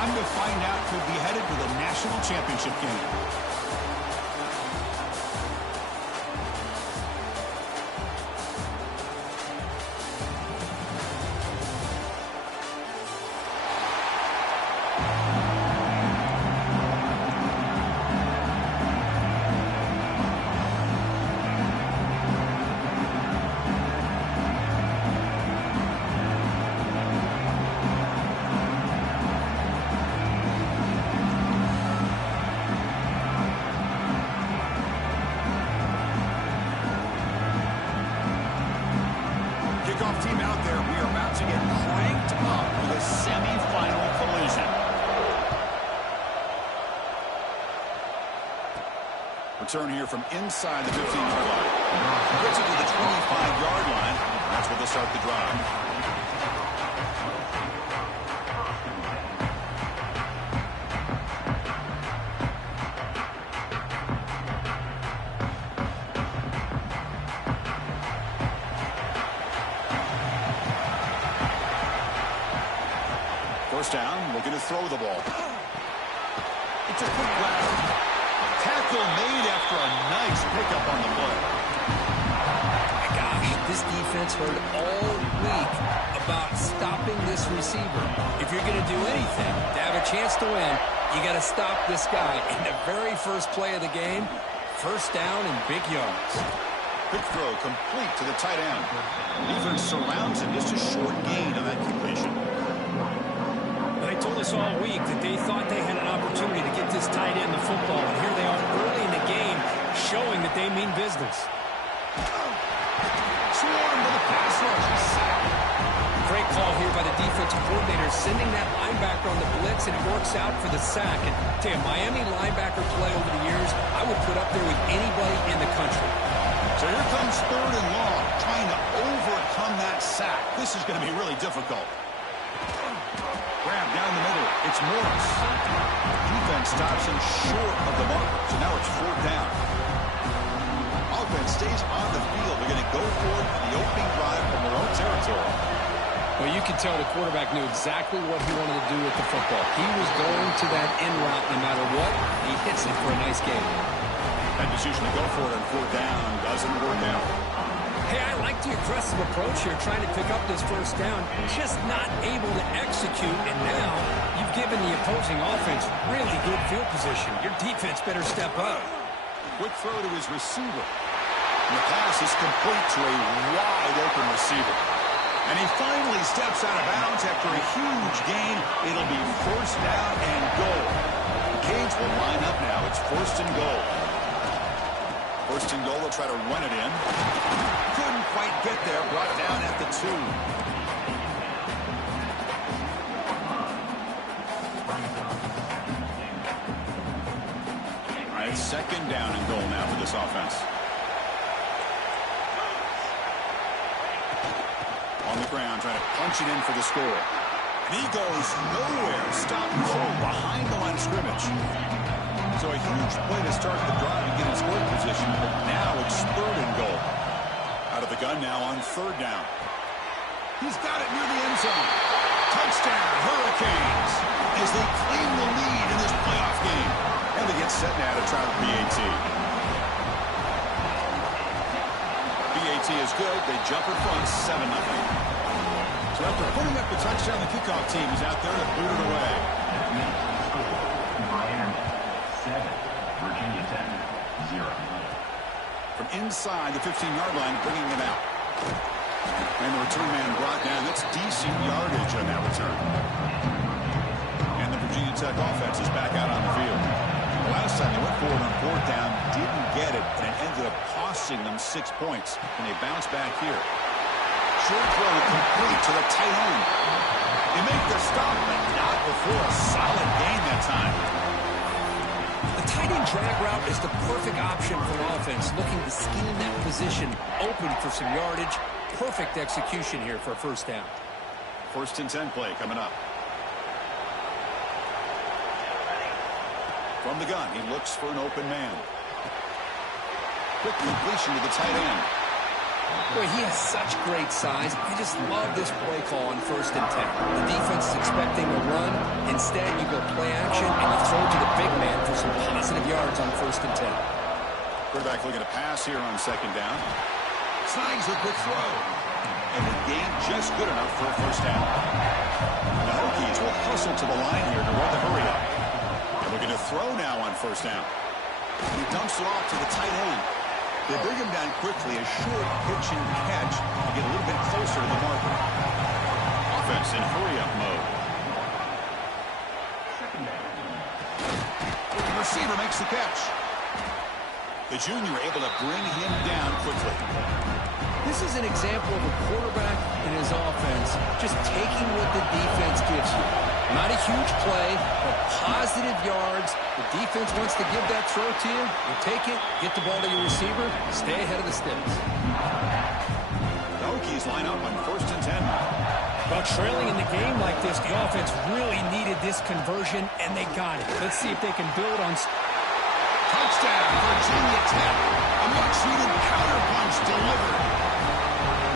time to find out who'll be headed to the national championship game. Team out there, we are about to get cranked up with a semi-final collision. Return here from inside the 15-yard line. Gets it to the 25-yard line. That's where they'll start the drive. First down, looking to throw the ball. It's a quick lateral. Tackle made after a nice pickup on the play. My gosh, this defense heard all week about stopping this receiver. If you're going to do anything to have a chance to win, you got to stop this guy. In the very first play of the game, first down and big yards. Quick throw complete to the tight end. Defense surrounds him, just a short gain on that completion. They told us all week that they thought they had an opportunity to get this tight end the football, and here they are early in the game showing that they mean business. Swarm to the pass rush. Great call here by the defensive coordinator, sending that linebacker on the blitz, and it works out for the sack. And tell you, Miami linebacker play over the years, I would put up there with anybody in the country. So here comes third and long, trying to overcome that sack. This is going to be really difficult. Grab down the middle. It's Morris. Defense stops him short of the mark. So now it's fourth down. Offense stays on the field. They're going to go for it on the opening drive from their own territory. Well, you could tell the quarterback knew exactly what he wanted to do with the football. He was going to that end route no matter what. He hits it for a nice game. That decision to go for it on fourth down doesn't work out. Hey, I like the aggressive approach here, trying to pick up this first down. Just not able to execute, and now you've given the opposing offense really good field position. Your defense better step up. Quick throw to his receiver. And the pass is complete to a wide-open receiver. And he finally steps out of bounds after a huge gain. It'll be first down and goal. The Canes will line up now. It's first and goal. First and goal, they'll try to run it in. Couldn't quite get there, brought down at the 2. All right, second down and goal now for this offense. On the ground, trying to punch it in for the score. And he goes nowhere, stopped cold behind the line of scrimmage. So a huge play to start the drive and get in scoring position, but now it's third and goal. Out of the gun now on third down. He's got it near the end zone. Touchdown, Hurricanes, as they claim the lead in this playoff game. And they get set now to try the PAT. PAT is good. They jump in front 7-0. So after putting up the touchdown, the kickoff team is out there to boot it away. Virginia Tech, 0. From inside the 15-yard line, bringing it out. And the return man brought down. That's decent yardage on that return. And the Virginia Tech offense is back out on the field. The last time they went forward on fourth down, didn't get it, and it ended up costing them 6 points. And they bounce back here. Short throw complete to the tight end. They make the stop, but not before a solid gain that time. The tight end drag route is the perfect option for offense, looking to scheme that position open for some yardage. Perfect execution here for a first down. First and 10 play coming up. From the gun, he looks for an open man. Quick completion to the tight end. Boy, he has such great size. I just love this play call on 1st and 10. The defense is expecting a run. Instead, you go play action and you throw to the big man for some positive yards on 1st and 10. Quarterback looking to pass here on 2nd down. Snags a quick throw. And the gain just good enough for a 1st down. The Hokies will hustle to the line here to run the hurry up. And looking to throw now on 1st down. He dumps it off to the tight end. They bring him down quickly, a short pitch and catch to get a little bit closer to the marker. Offense in hurry-up mode. The receiver makes the catch. The junior able to bring him down quickly. This is an example of a quarterback and his offense just taking what the defense gives you. Not a huge play, but positive yards. The defense wants to give that throw to you. You take it, get the ball to your receiver, stay ahead of the sticks. The Hokies line up on 1st and 10. Well, trailing in the game like this, the offense really needed this conversion, and they got it. Let's see if they can build on... Touchdown, Virginia Tech. A much-needed counterpunch delivered.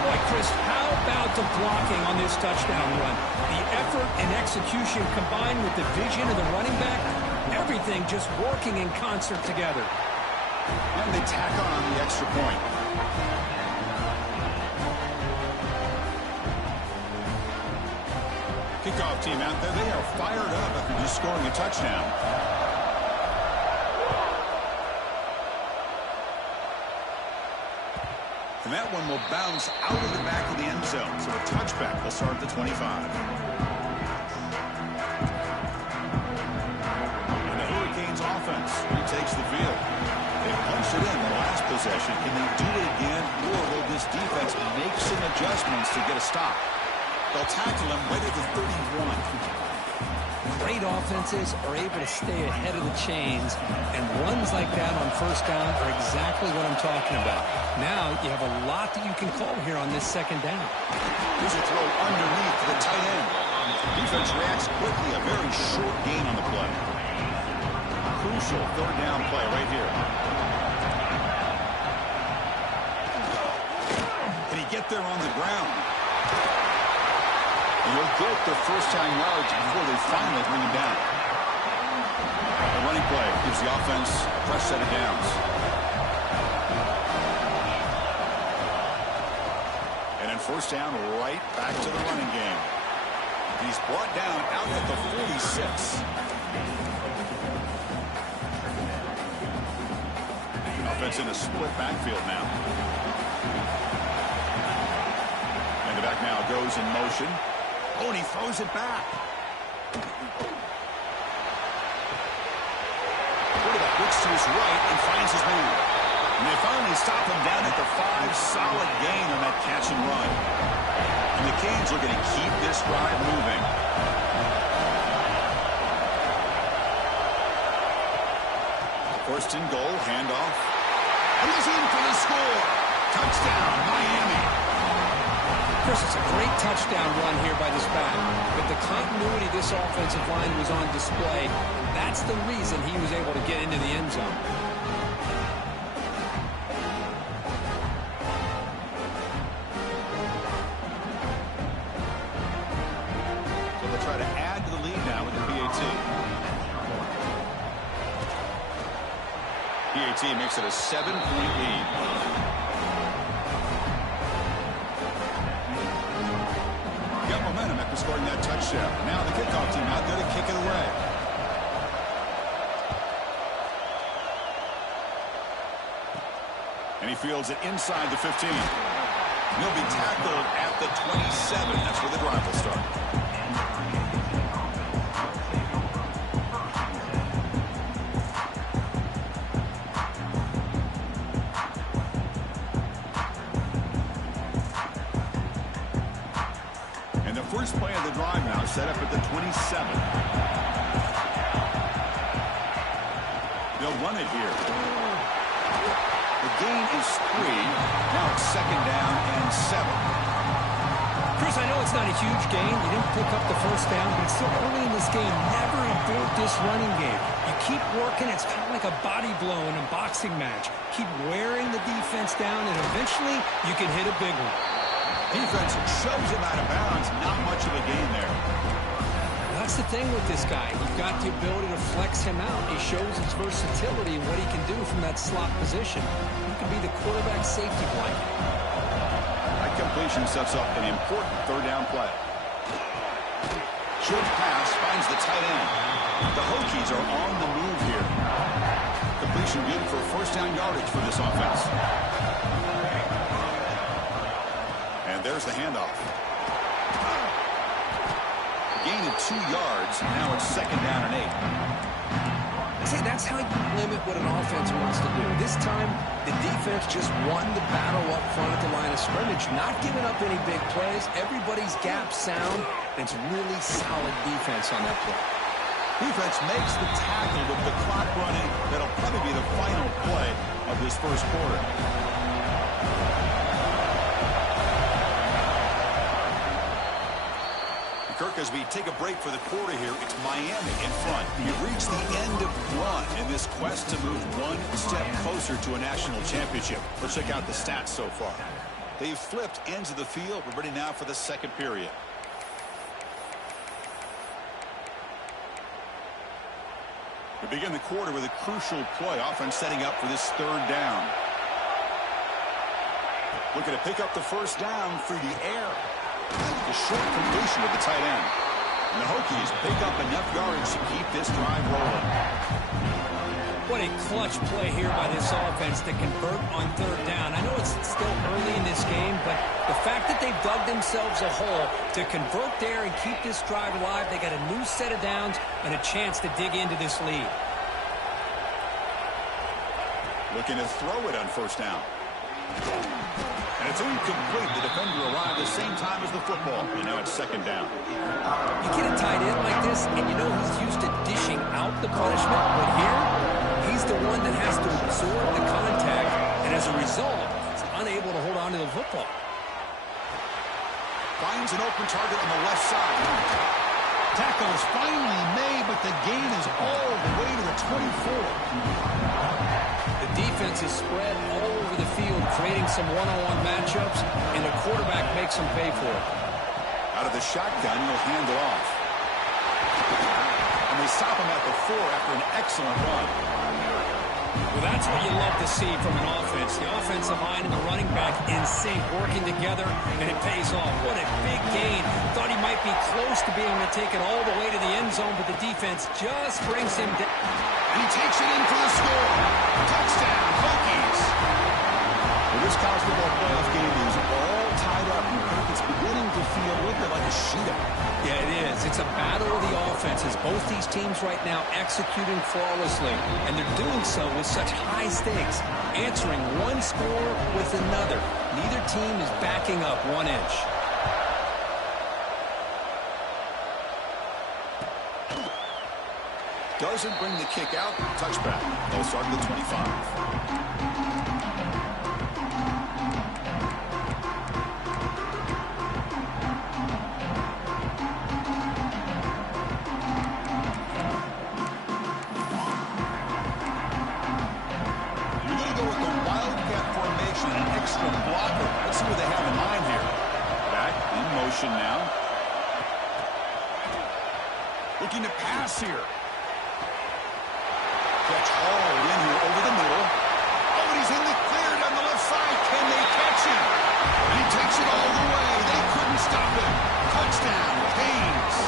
Boy, Chris, how about the blocking on this touchdown run? The effort and execution combined with the vision of the running back, everything just working in concert together. And they tack on the extra point. Kickoff team out there, they are fired up after just scoring a touchdown. And that one will bounce out of the back of the end zone. So a touchback will start at the 25. And the Hurricanes offense retakes the field. They punched it in the last possession. Can they do it again? Or will this defense make some adjustments to get a stop? They'll tackle him right at the 31. Great offenses are able to stay ahead of the chains, and runs like that on 1st down are exactly what I'm talking about. Now you have a lot that you can call here on this 2nd down. Here's a throw underneath to the tight end. Defense reacts quickly, a very short gain on the play. Crucial 3rd down play right here. Can he get there on the ground? He'll get the 1st-down yards before they finally bring him down. The running play gives the offense a fresh set of downs. And then 1st down, right back to the running game. He's brought down out at the 46. Offense in a split backfield now. And the back now goes in motion. Oh, and he throws it back. Quarterback looks to his right and finds his man. And they finally stop him down at the 5. Solid gain on that catch and run. And the Canes are going to keep this drive moving. First and goal, handoff. And he's in for the score. Touchdown, Miami. Chris, it's a great touchdown run here by this back, but the continuity of this offensive line was on display. That's the reason he was able to get into the end zone. So they'll try to add to the lead now with the PAT. PAT makes it a 7-point lead. Momentum after scoring that touchdown. Now the kickoff team out there to kick it away. And he fields it inside the 15. He'll be tackled at the 27. That's where the drive will start. First play of the drive now set up at the 27. They'll run it here. The gain is 3. Now it's 2nd down and 7. Chris, I know it's not a huge gain. You didn't pick up the 1st down, but it's still early in this game. Never a good this running game. You keep working, it's kind of like a body blow in a boxing match. Keep wearing the defense down, and eventually you can hit a big one. Defense shoves him out of bounds. Not much of a gain there. That's the thing with this guy. You've got the ability to flex him out. He shows his versatility and what he can do from that slot position. He can be the quarterback safety blanket. That completion sets up an important third down play. Short pass finds the tight end. The Hokies are on the move here. Completion good for first down yardage for this offense. And there's the handoff. Gain of 2 yards. Now it's second down and 8. See, that's how you limit what an offense wants to do. This time, the defense just won the battle up front at the line of scrimmage, not giving up any big plays. Everybody's gap sound, and it's really solid defense on that play. Defense makes the tackle with the clock running. That'll probably be the final play of this first quarter. Kirk, as we take a break for the quarter here, it's Miami in front. You've reached the end of one in this quest to move one step closer to a national championship. Let's check out the stats so far. They've flipped ends of the field. We're ready now for the second period. We begin the quarter with a crucial play. Offense setting up for this third down. Looking to pick up the first down through the air. The short completion with the tight end. And the Hokies pick up enough yardage to keep this drive rolling. What a clutch play here by this offense to convert on third down. I know it's still early in this game, but the fact that they've dug themselves a hole to convert there and keep this drive alive, they got a new set of downs and a chance to dig into this lead. Looking to throw it on first down. And it's incomplete. The defender arrived the same time as the football. And now it's second down. You get a tight end like this, and you know he's used to dishing out the punishment. But here, he's the one that has to absorb the contact. And as a result, he's unable to hold on to the football. Finds an open target on the left side. Tackle is finally made, but the gain is all the way to the 24. The defense is spread all over the field, creating some one-on-one matchups, and the quarterback makes them pay for it. Out of the shotgun, he'll hand it off. And they stop him at the 4 after an excellent run. Well, that's what you love to see from an offense. The offensive line and the running back in sync, working together, and it pays off. What a big gain. Thought he might be close to being able to take it all the way to the end zone, but the defense just brings him down. And he takes it in for the score. Touchdown, Hokies. Well, this college football playoff game is all tied up. It's beginning to feel a little bit like a shootout. Yeah, it is. It's a battle of the offenses. Both these teams right now executing flawlessly, and they're doing so with such high stakes, answering one score with another. Neither team is backing up 1 inch. Doesn't bring the kick out. Touchback. They'll start at the 25. Now looking to pass here. Catch hauled in here over the middle. Oh, and he's in the clear down the left side. Can they catch him? And he takes it all the way. They couldn't stop him. Touchdown, Haynes.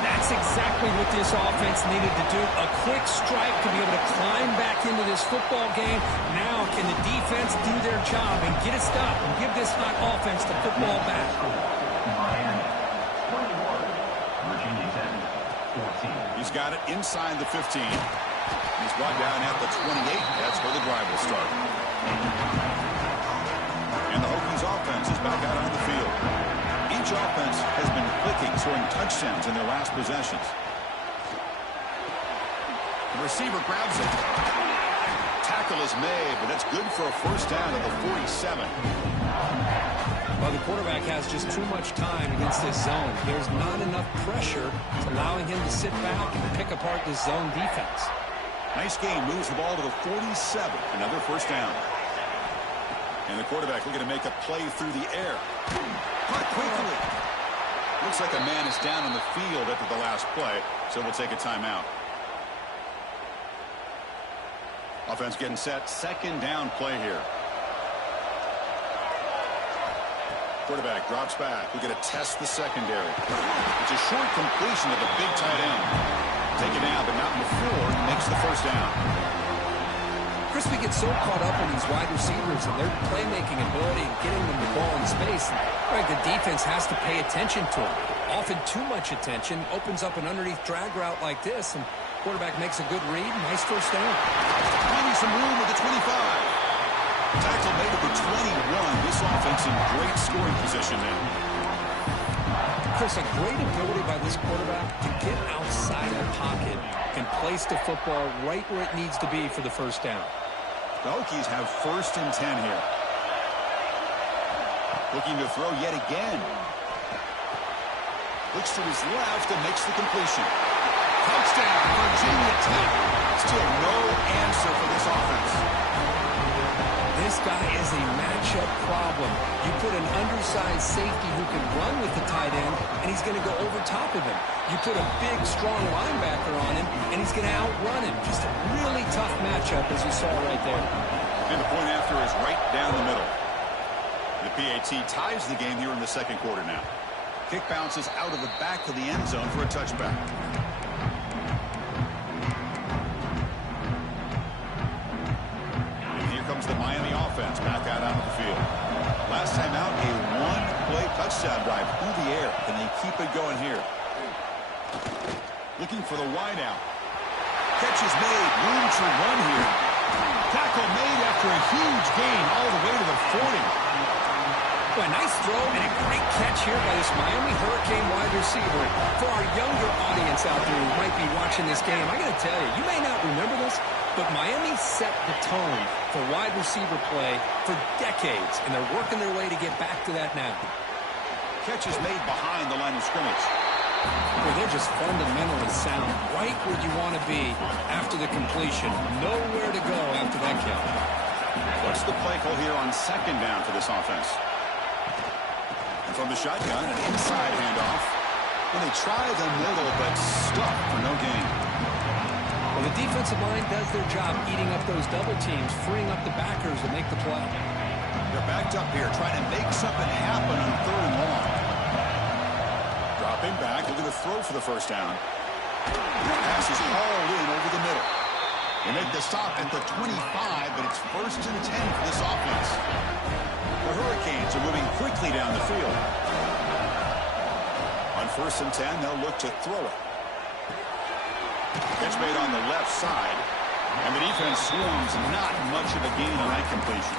That's exactly what this offense needed to do. A quick strike to be able to climb back into this football game. Now can the defense do their job and get a stop and give this hot offense the football back? He's got it inside the 15. He's brought down at the 28. That's where the drive will start. And the Hokies offense is back out on the field. Each offense has been clicking, scoring touchdowns in their last possessions. The receiver grabs it. tackle is made, but that's good for a first down at the 47. Well, the quarterback has just too much time against this zone. There's not enough pressure. It's allowing him to sit back and pick apart this zone defense. Nice game. Moves the ball to the 47. Another first down. And the quarterback looking to make a play through the air. Caught quickly. Looks like a man is down on the field after the last play, so we'll take a timeout. Offense getting set. Second down play here. Quarterback drops back. We're going to test the secondary. It's a short completion of the big tight end. Take it down, but not before he makes the first down. Chris, we get so caught up in these wide receivers and their playmaking ability and getting them the ball in space. Right, the defense has to pay attention to them. Often too much attention opens up an underneath drag route like this, and quarterback makes a good read. Nice first down. Finding some room with the 25. Tackle made at the 21. This offense in great scoring position now. Chris, a great ability by this quarterback to get outside the pocket and place the football right where it needs to be for the first down. The Hokies have first and 10 here. Looking to throw yet again. Looks to his left and makes the completion. Touchdown, Virginia Tech. Still no answer for this offense. This guy is a matchup problem. You put an undersized safety who can run with the tight end, and he's going to go over top of him. You put a big, strong linebacker on him, and he's going to outrun him. Just a really tough matchup, as you saw right there. And the point after is right down the middle. The PAT ties the game here in the second quarter now. Kick bounces out of the back of the end zone for a touchback. Comes the Miami offense back out onto the field. Last time out, a one-play touchdown drive through the air. Can they keep it going here? Looking for the wideout. Catch is made. Room to run here. Tackle made after a huge gain all the way to the 40. Well, a nice throw and a great catch here by this Miami Hurricane wide receiver. For our younger audience out there who might be watching this game, I got to tell you, you may not remember this, but Miami set the tone for wide receiver play for decades, and they're working their way to get back to that now. Catch is made behind the line of scrimmage. Well, they're just fundamentally sound, right where you want to be after the completion. Nowhere to go after that catch. What's the play call here on second down for this offense? And from the shotgun, an inside handoff. Well, they try the middle, but stuck for no gain. Well, the defensive line does their job eating up those double teams, freeing up the backers to make the play. They're backed up here, trying to make something happen on third and long. Dropping back, looking to throw for the first down. The pass is hauled in over the middle. They make the stop at the 25, but it's first and 10 for this offense. The Hurricanes are moving quickly down the field. On first and 10, they'll look to throw it. Catch made on the left side, and the defense swarms. Not much of a gain on that completion.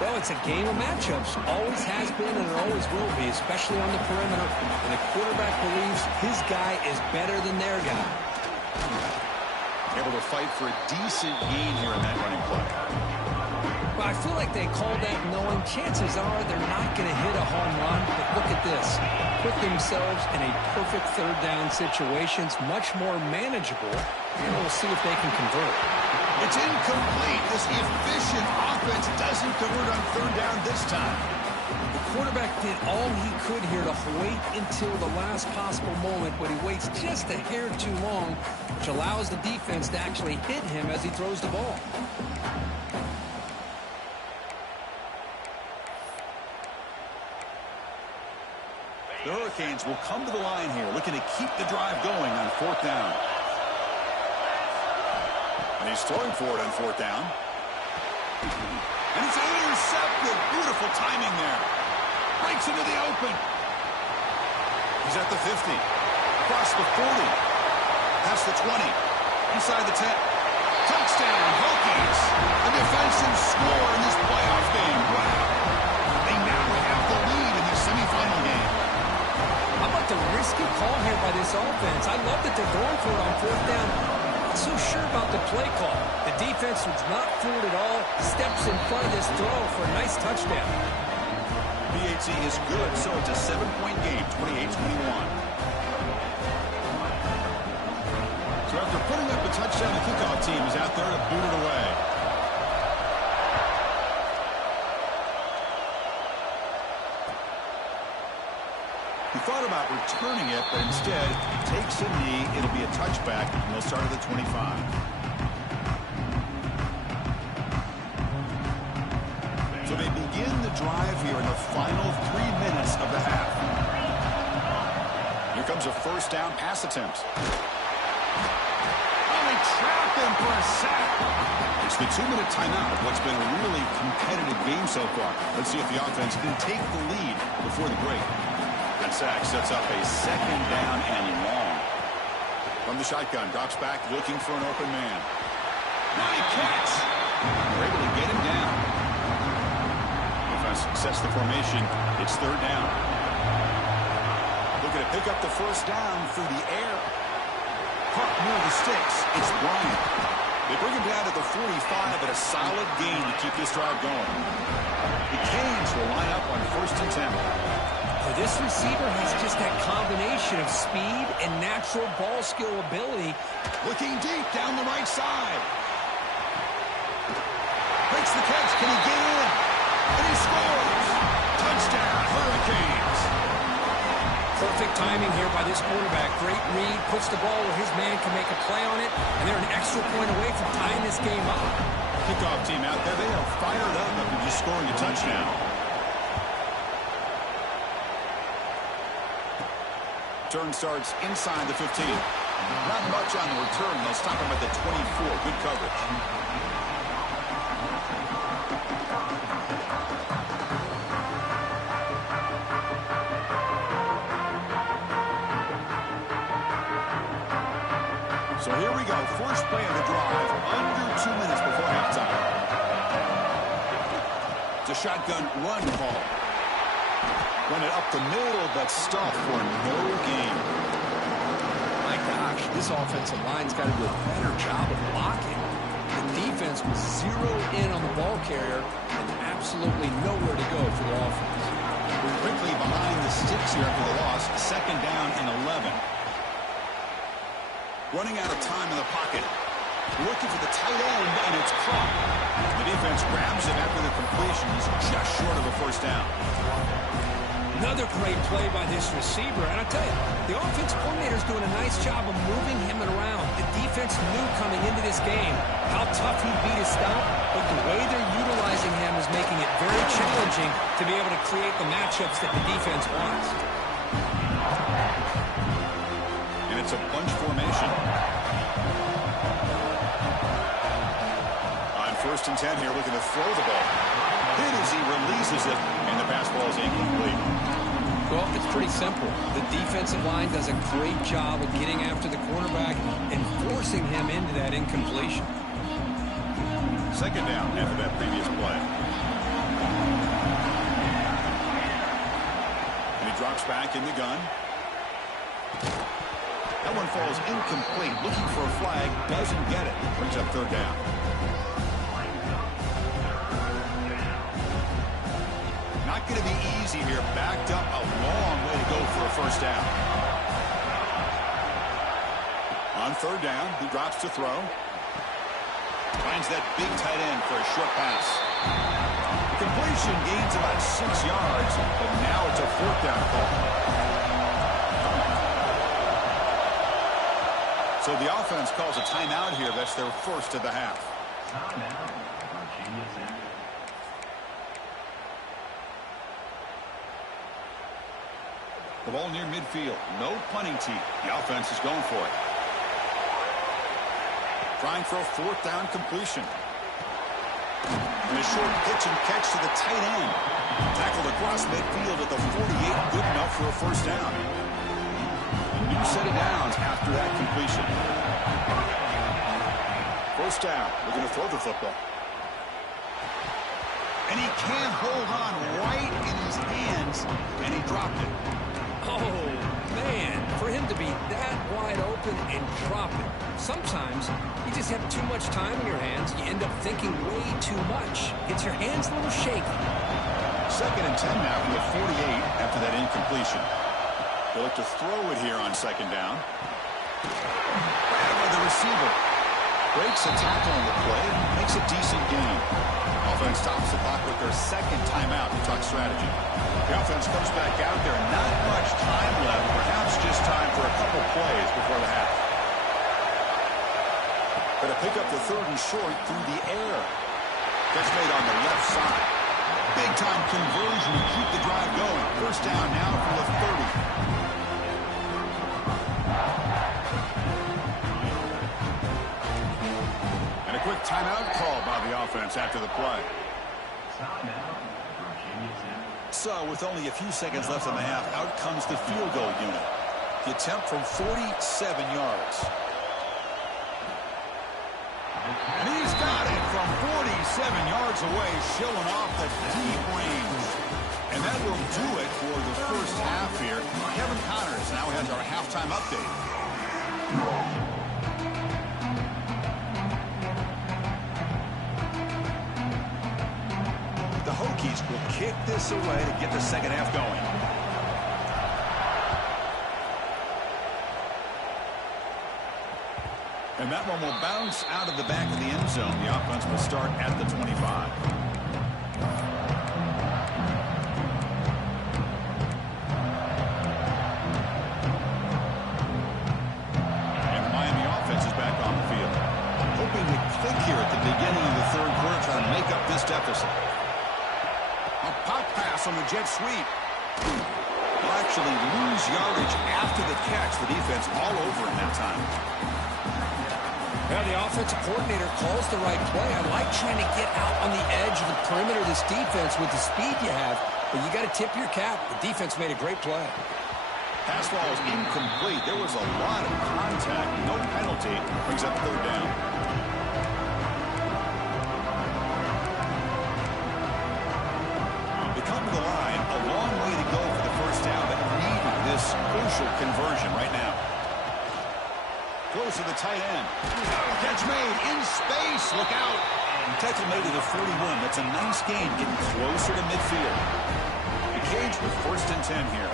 Well, it's a game of matchups. Always has been and it always will be, especially on the perimeter. And the quarterback believes his guy is better than their guy. Able to fight for a decent gain here in that running play. Well, I feel like they called that knowing chances are they're not going to hit a home run. But look at this. Put themselves in a perfect third down situation. It's much more manageable. And we'll see if they can convert. It's incomplete. This efficient offense doesn't convert on third down this time. The quarterback did all he could here to wait until the last possible moment, but he waits just a hair too long, which allows the defense to actually hit him as he throws the ball. The Hurricanes will come to the line here, looking to keep the drive going on fourth down. And he's throwing for it on fourth down. And it's intercepted. Beautiful timing there. Breaks into the open. He's at the 50. Across the 40. Past the 20. Inside the 10. Touchdown, Hokies. A defensive score in this playoff game. Wow. They now have the lead in this semifinal game. How about the risky call here by this offense? I love that they're going for it on fourth down. not so sure about the play call. The defense was not fooled at all. Steps in front of this throw for a nice touchdown. PAT is good, so it's a 7-point game, 28-21. So after putting up a touchdown, the kickoff team is out there to boot it away. He thought about returning it, but instead takes a knee. It'll be a touchback, and they'll start at the 25. So they begin the drive here in the final 3 minutes of the half. Here comes a first down pass attempt. Oh, they trap him for a sack. It's the 2-minute timeout of what's been a really competitive game so far. Let's see if the offense can take the lead before the break. That sack sets up a second down and long. From the shotgun, drops back looking for an open man. Nice catch. They're able to get him down. Defense sets the formation. It's third down. Looking to pick up the first down through the air. Caught near the sticks. It's Bryant. They bring him down to the 45 at a solid gain to keep this drive going. The Canes will line up on 1st and 10. This receiver has just that combination of speed and natural ball skill ability. Looking deep down the right side. Makes the catch. Can he get in? And he scores. Touchdown, Hurricanes. Perfect timing here by this quarterback. Great read. Puts the ball where his man can make a play on it. And they're an extra point away from tying this game up. Kickoff team out there. They are fired up after just scoring a touchdown. Turn starts inside the 15. Not much on the return. They'll stop him at the 24. Good coverage. So here we go. First play of the drive. Under 2 minutes before halftime. It's a shotgun run call. Run it up the middle, but stuffed for no gain. My gosh, this offensive line's got to do a better job of blocking. The defense was zeroed in on the ball carrier and absolutely nowhere to go for the offense. We're quickly behind the sticks here after the loss. Second down and 11. Running out of time in the pocket. Looking for the tight end, and it's caught. The defense grabs him after the completion. He's just short of a first down. Another great play by this receiver. And I tell you, the offense coordinator's doing a nice job of moving him around. The defense knew coming into this game how tough he'd be to stop, but the way they're utilizing him is making it very challenging to be able to create the matchups that the defense wants. And it's a bunch formation. On 1st and 10 here, looking to throw the ball. Hit as he releases it, and the pass ball is incomplete. Well, it's pretty simple. The defensive line does a great job of getting after the quarterback and forcing him into that incompletion. Second down after that previous play. And he drops back in the gun. That one falls incomplete. Looking for a flag. Doesn't get it. Brings up third down. Not going to be easy here. Backed up a long way to go for a first down. On third down, he drops to throw. Finds that big tight end for a short pass. Completion gains about 6 yards, but now it's a fourth down call. So the offense calls a timeout here. That's their first of the half. The ball near midfield. No punting tee. The offense is going for it. Trying for a fourth down completion. And a short pitch and catch to the tight end. Tackled across midfield at the 48. Good enough for a first down. A new set of downs after that completion. First down. Looking to throw the football. And he can't hold on right in his hands. And he dropped it. Oh, Man, for him to be that wide open and drop it. Sometimes you just have too much time in your hands. You end up thinking way too much. Gets your hands a little shaky. 2nd and 10 now from the 48 after that incompletion. They'll look to throw it here on 2nd down. Grabbed by the receiver. Breaks a tackle on the play. Makes a decent gain. Offense stops the clock with their 2nd timeout to talk strategy. The offense comes back out there. Not much time left. Perhaps just time for a couple plays before the half. Going to pick up the 3rd and short through the air. Catch made on the left side. Big-time conversion to keep the drive going. 1st down now from the 30. And a quick timeout call by the offense after the play. So, with only a few seconds left in the half, out comes the field goal unit. The attempt from 47 yards. And he's got it from 47 yards away, showing off the deep range. And that will do it for the first half here. Kevin Connors now has our halftime update. The Hokies will kick this away to get the second half going. And that one will bounce out of the back of the end zone. The offense will start at the 25. And the Miami offense is back on the field. Hoping to click here at the beginning of the 3rd quarter, trying to make up this deficit. A pop pass on the jet sweep. Will actually lose yardage after the catch. The defense all over in that time. Well, the offensive coordinator calls the right play. I like trying to get out on the edge of the perimeter of this defense with the speed you have, but you got to tip your cap. The defense made a great play. Pass ball is incomplete. There was a lot of contact. No penalty. Brings up 3rd down. They come to the line. A long way to go for the 1st down, but needing this crucial conversion right now. Close to the tight end. Catch made in space. Look out. Tackle made to the 41. That's a nice gain, getting closer to midfield. The Cage with 1st and 10 here.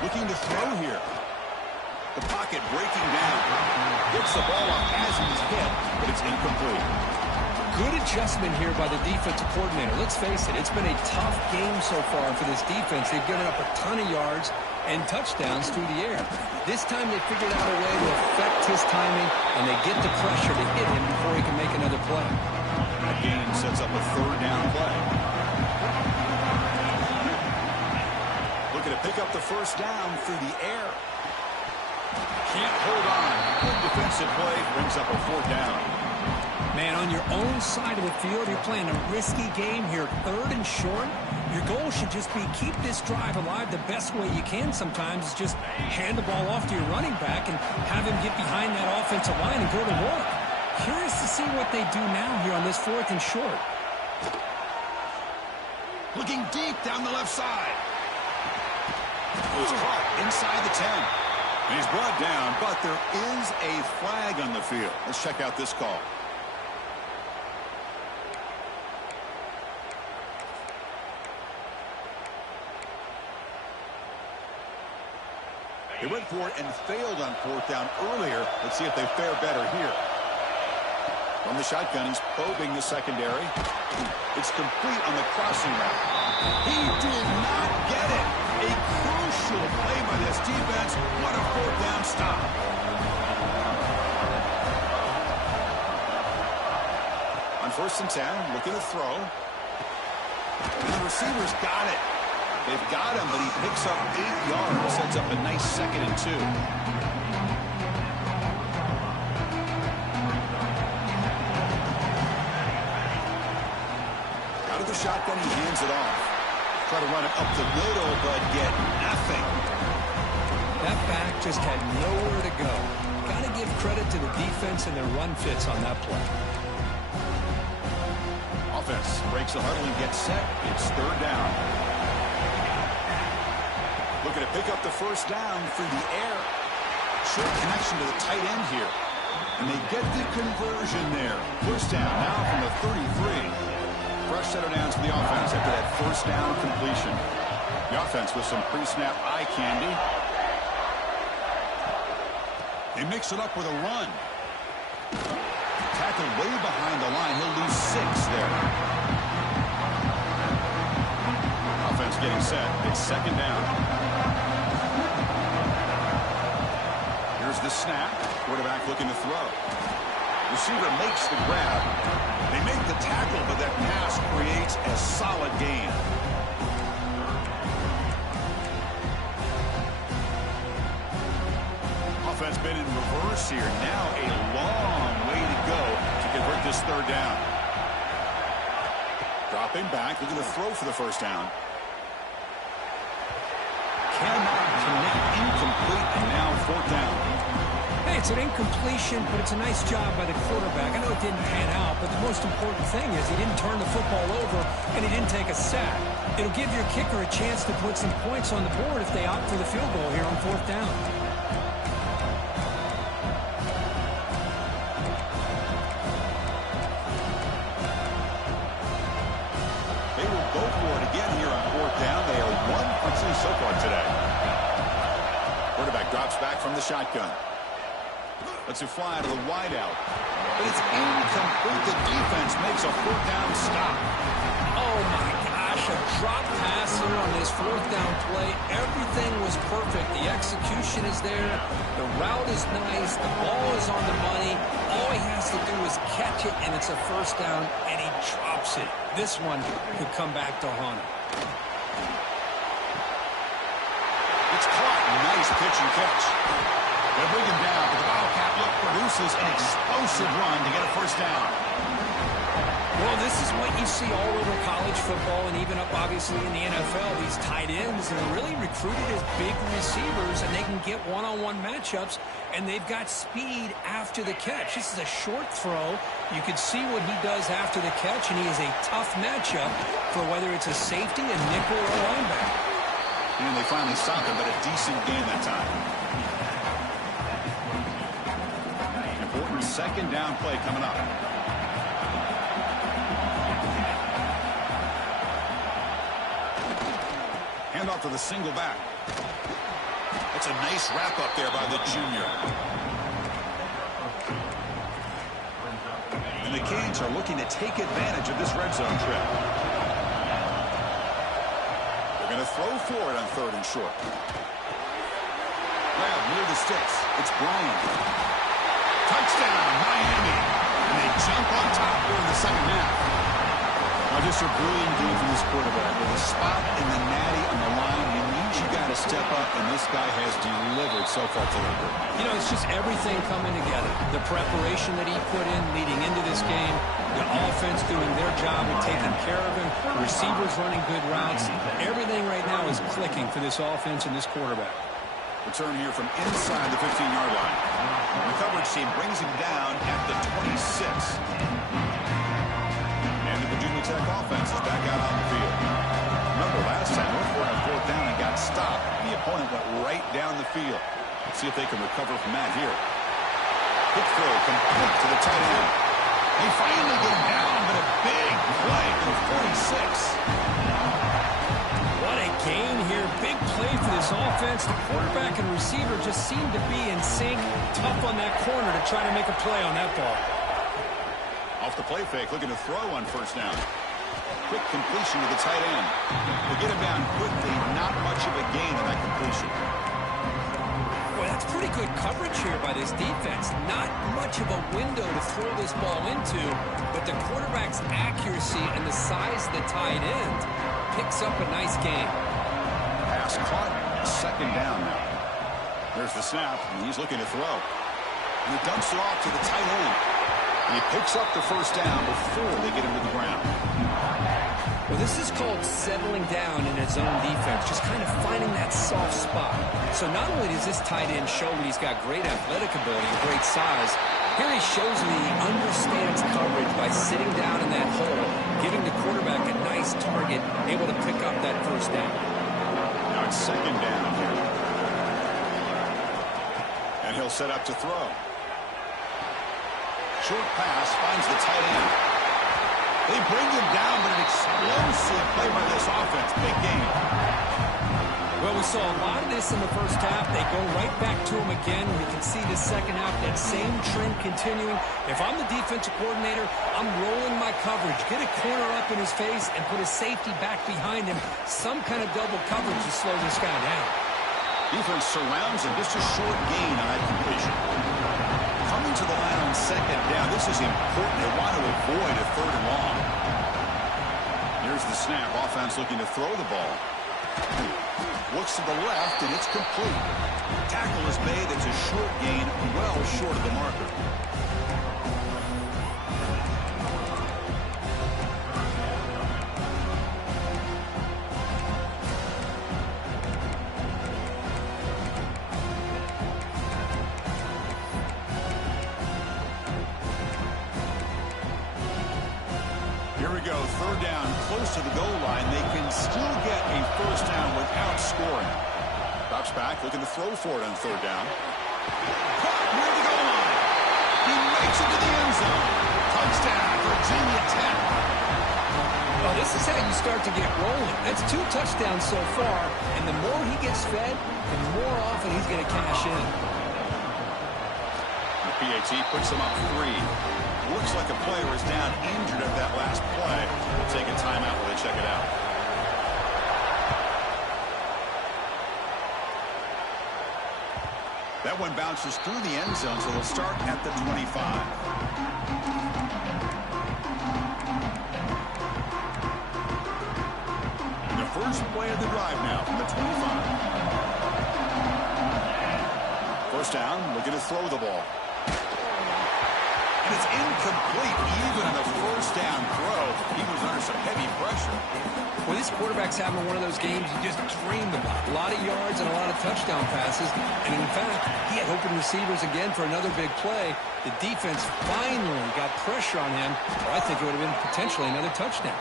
Looking to throw here. The pocket breaking down. Gets the ball up as he's hit, but it's incomplete. Good adjustment here by the defensive coordinator. Let's face it, it's been a tough game so far for this defense. They've given up a ton of yards and touchdowns through the air. This time they figured out a way to affect his timing, and they get the pressure to hit him before he can make another play. That gain sets up a 3rd down play. Looking to pick up the 1st down through the air. Can't hold on. Good defensive play brings up a 4th down. Man, on your own side of the field, you're playing a risky game here. 3rd and short. Your goal should just be keep this drive alive the best way you can sometimes is just hand the ball off to your running back and have him get behind that offensive line and go to work. Curious to see what they do now here on this 4th and short. Looking deep down the left side. He's caught inside the 10. And he's brought down, but there is a flag on the field. Let's check out this call. They went for it and failed on 4th down earlier. Let's see if they fare better here. From the shotgun, he's probing the secondary. It's complete on the crossing route. He did not get it. A crucial play by this defense. What a 4th down stop. On 1st and 10, looking to throw. And the receiver's got it. They've got him, but he picks up 8 yards. Sets up a nice 2nd and 2. Out of the shotgun, he hands it off. Try to run it up the middle, but get nothing. That back just had nowhere to go. Got to give credit to the defense and their run fits on that play. Offense breaks the huddle and gets set. It's 3rd down. Looking to pick up the first down through the air. Short connection to the tight end here. And they get the conversion there. First down now from the 33. Fresh set of downs for the offense after that first down completion. The offense with some pre-snap eye candy. They mix it up with a run. Tackled way behind the line. He'll lose 6 there. Offense getting set. It's second down. Here's the snap. Quarterback looking to throw. Receiver makes the grab. They make the tackle, but that pass creates a solid gain. Offense been in reverse here. Now a long way to go to convert this third down. Dropping back, looking to throw for the first down. Cannot connect, incomplete, and now fourth down. Hey, it's an incompletion, but it's a nice job by the quarterback. I know it didn't pan out, but the most important thing is he didn't turn the football over and he didn't take a sack. It'll give your kicker a chance to put some points on the board if they opt for the field goal here on fourth down. They will go for it again here on fourth down. They are 1 for 2 so far today. Quarterback drops back from the shotgun. Lets it fly to the wideout. But it's incomplete. The defense makes a fourth down stop. Oh, my gosh, a drop pass here on this fourth down play. Everything was perfect. The execution is there. The route is nice. The ball is on the money. All he has to do is catch it, and it's a first down, and he drops it. This one could come back to haunt him. It's caught. Nice pitch and catch. They'll bring him down, but the Wildcat look produces an explosive run to get a first down. Well, this is what you see all over college football and even up, obviously, in the NFL. These tight ends are really recruited as big receivers, and they can get one-on-one matchups, and they've got speed after the catch. This is a short throw. You can see what he does after the catch, and he is a tough matchup for whether it's a safety, a nickel, or a linebacker. And they finally stopped him, but a decent gain that time. Important second down play coming up. Hand off to the single back. That's a nice wrap up there by the junior. And the Canes are looking to take advantage of this red zone trip. They're going to throw for it on third and short. Grab near the sticks. It's Bryant. Touchdown, Miami. And they jump on top here in the second half. Now, just a brilliant game from this quarterback. With a spot in the natty on the line, he means you got to step up, and this guy has delivered so far today. You know, it's just everything coming together. The preparation that he put in leading into this game, the offense doing their job and taking care of him, receivers running good routes. Everything right now is clicking for this offense and this quarterback. Return here from inside the 15-yard line. The coverage team brings him down at the 26. And the Virginia Tech offense is back out on the field. Remember, last time they were on fourth down and got stopped. The opponent went right down the field. Let's see if they can recover from that here. Quick throw complete to the tight end. They finally get him down, but a big play for the 46. What a gain here. Big play for this offense. The quarterback and receiver just seem to be in sync. Tough on that corner to try to make a play on that ball. Off the play fake, looking to throw on first down. Quick completion to the tight end. They get him down quickly. Not much of a gain on that completion. Boy, that's pretty good coverage here by this defense. Not much of a window to throw this ball into, but the quarterback's accuracy and the size of the tight end picks up a nice gain. Pass caught. Second down now. There's the snap, and he's looking to throw. And he dumps it off to the tight end. And he picks up the first down before they get him to the ground. Well, this is called settling down in his own defense, just kind of finding that soft spot. So not only does this tight end show that he's got great athletic ability and great size, here he shows me he understands coverage by sitting down in that hole, giving the quarterback a nice target, able to pick up that first down. Now Now it's second down here. And he'll set up to throw. Short pass finds the tight end. They bring him down, but an explosive play by this offense. Big game. Well, we saw a lot of this in the first half. They go right back to him again. We can see the second half, that same trend continuing. If I'm the defensive coordinator, I'm rolling my coverage. Get a corner up in his face and put a safety back behind him. Some kind of double coverage to slow this guy down. Defense surrounds him. Just a short gain on that completion. Coming to the line on second down. This is important. They want to avoid a third and long. Here's the snap. Offense looking to throw the ball. Looks to the left, and it's complete. Tackle is made. It's a short gain, well short of the marker. Here we go, third down, close to the goal line. They can still get a first down without scoring. Drops back, looking to throw for it on third down. Caught near the goal line. He makes it to the end zone. Touchdown, Virginia Tech. Well, this is how you start to get rolling. That's 2 touchdowns so far, and the more he gets fed, the more often he's going to cash in. The PAT puts him up 3. Looks like a player is down injured at that last play. We'll take a timeout while they check it out. That one bounces through the end zone, so they'll start at the 25. The first play of the drive now from the 25. First down, looking to throw the ball. And it's incomplete even on the first down throw. He was under some heavy pressure. Well, this quarterback's having one of those games you just dreamed about. A lot of yards and a lot of touchdown passes. And in fact, he had open receivers again for another big play. The defense finally got pressure on him. Or I think it would have been potentially another touchdown.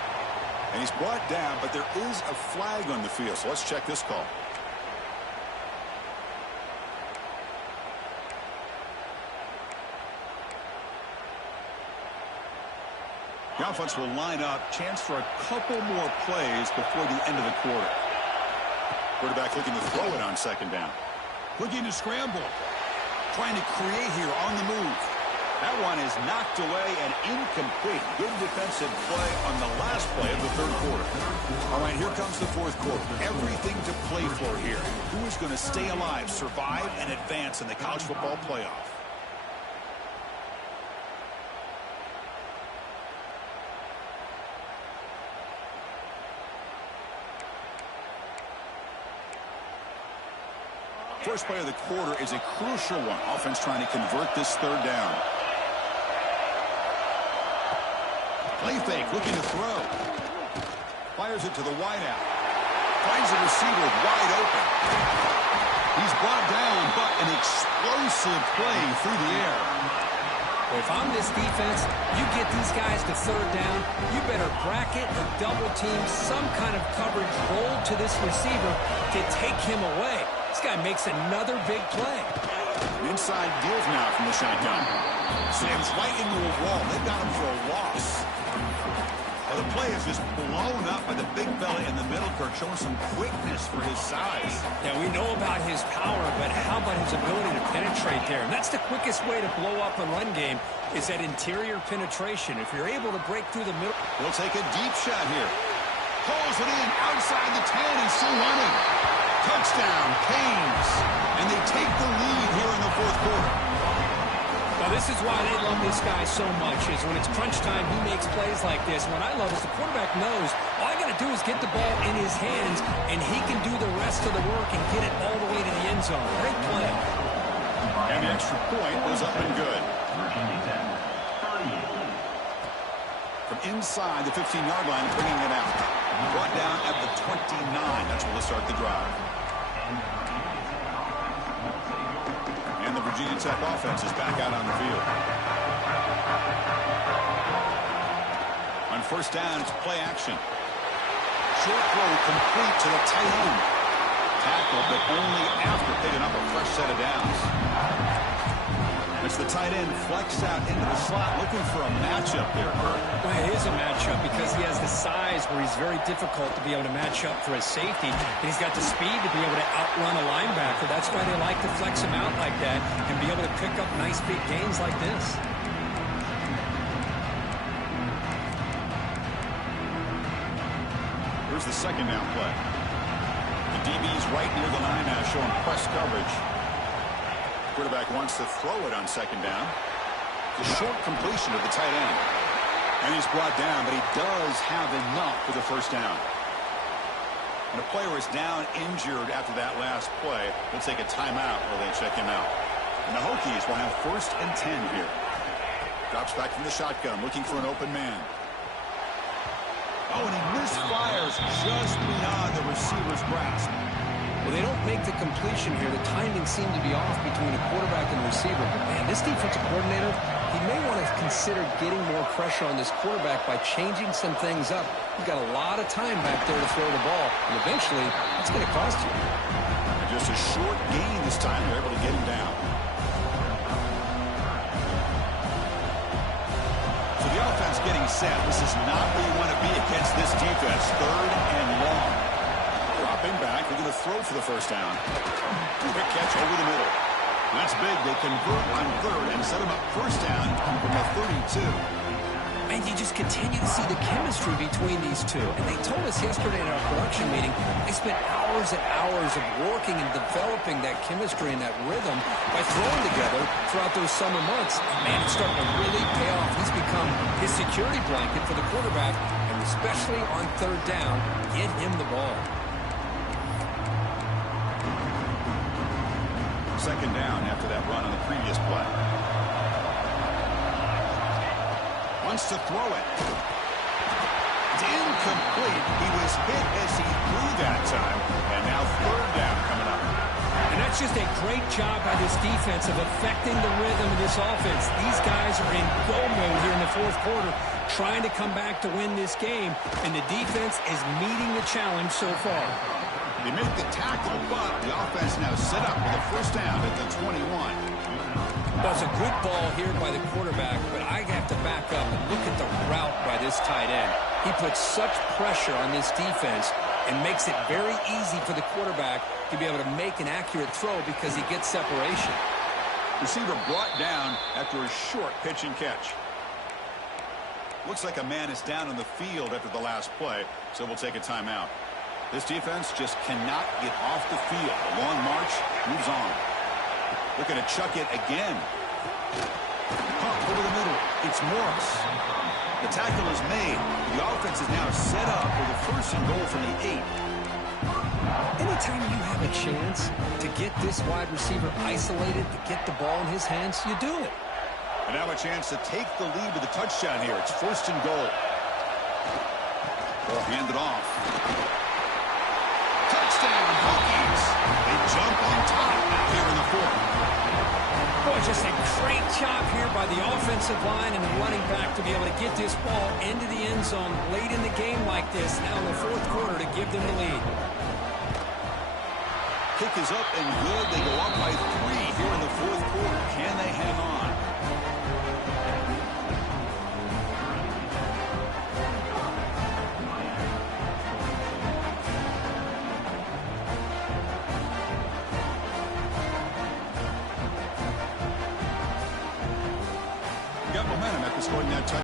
And he's brought down, but there is a flag on the field. So let's check this call. The offense will line up. Chance for a couple more plays before the end of the quarter. Quarterback looking to throw it on second down. Looking to scramble. Trying to create here on the move. That one is knocked away and incomplete. Good defensive play on the last play of the third quarter. All right, here comes the fourth quarter. Everything to play for here. Who is going to stay alive, survive, and advance in the college football playoff? First play of the quarter is a crucial one. Offense trying to convert this third down. Play fake, looking to throw. Fires it to the wideout. Finds the receiver wide open. He's brought down, but an explosive play through the air. Well, if I'm this defense, you get these guys to third down, you better bracket or double team some kind of coverage roll to this receiver to take him away. This guy makes another big play. Inside deals now from the shotgun. Sam's right into a wall. They've got him for a loss. Well, the play is just blown up by the big fella in the middle, Kirk, showing some quickness for his size. Yeah, we know about his power, but how about his ability to penetrate there? And that's the quickest way to blow up a run game is that interior penetration. If you're able to break through the middle. He'll take a deep shot here. Pulls it in outside the 10 and still running. Touchdown, Canes. And they take the lead here in the fourth quarter. Now, this is why they love this guy so much, is when it's crunch time, he makes plays like this. What I love is the quarterback knows all I got to do is get the ball in his hands, and he can do the rest of the work and get it all the way to the end zone. Great play. And the extra point was up and good. From inside the 15-yard line, bringing it out. Brought down at the 29. That's where they'll start the drive. And the Virginia Tech offense is back out on the field. On first down, it's play action. Short throw complete to the tight end. tackle, but only after picking up a fresh set of downs. It's the tight end flexed out into the slot, looking for a matchup there, Kirk. Well, it is a matchup because he has the size where he's very difficult to be able to match up for his safety. And he's got the speed to be able to outrun a linebacker. That's why they like to flex him out like that and be able to pick up nice big gains like this. Here's the second down play. The DB's right near the line now, showing press coverage. Quarterback wants to throw it on second down. The short completion of the tight end. And he's brought down, but he does have enough for the first down. And a player is down injured after that last play. They'll take a timeout while they check him out. And the Hokies will have 1st and 10 here. Drops back from the shotgun, looking for an open man. Oh, and he misfires just beyond the receiver's grasp. Well, they don't make the completion here. The timing seemed to be off between the quarterback and the receiver. But, man, this defensive coordinator, he may want to consider getting more pressure on this quarterback by changing some things up. You've got a lot of time back there to throw the ball, and eventually it's going to cost you. And just a short gain this time. They're able to get him down. So the offense getting set. This is not where you want to be against this defense. 3rd and long. Dropping back, they're going to throw for the first down. Quick catch over the middle. That's big. They convert on 3rd and set him up first down from the 32. And you just continue to see the chemistry between these two. And they told us yesterday in our production meeting, they spent hours and hours of working and developing that chemistry and that rhythm by throwing together throughout those summer months. And man, it's starting to really pay off. He's become his security blanket for the quarterback, and especially on 3rd down, get him the ball. Second down after that run on the previous play. Wants to throw it. It's incomplete. He was hit as he threw that time. And now 3rd down coming up. And that's just a great job by this defense of affecting the rhythm of this offense. These guys are in go mode here in the 4th quarter, trying to come back to win this game. And the defense is meeting the challenge so far. They make the tackle, but the offense now set up with a first down at the 21. Well, it's a good ball here by the quarterback, but I have to back up and look at the route by this tight end. He puts such pressure on this defense and makes it very easy for the quarterback to be able to make an accurate throw because he gets separation. Receiver brought down after a short pitch and catch. Looks like a man is down on the field after the last play, so we'll take a timeout. This defense just cannot get off the field. The long march moves on. Looking to chuck it again. Pump over the middle. It's Morris. The tackle is made. The offense is now set up with a 1st and goal from the 8. Anytime you have a chance to get this wide receiver isolated, to get the ball in his hands, you do it. And now a chance to take the lead with a touchdown here. It's 1st and goal. Ball handed off. Touchdown, Hokies. They jump on top here in the 4th. Boy, just a great job here by the offensive line and the running back to be able to get this ball into the end zone late in the game like this, now in the 4th quarter, to give them the lead. Kick is up and good. They go up by 3 here in the 4th quarter. Can they hang on? Got momentum after scoring that touchdown.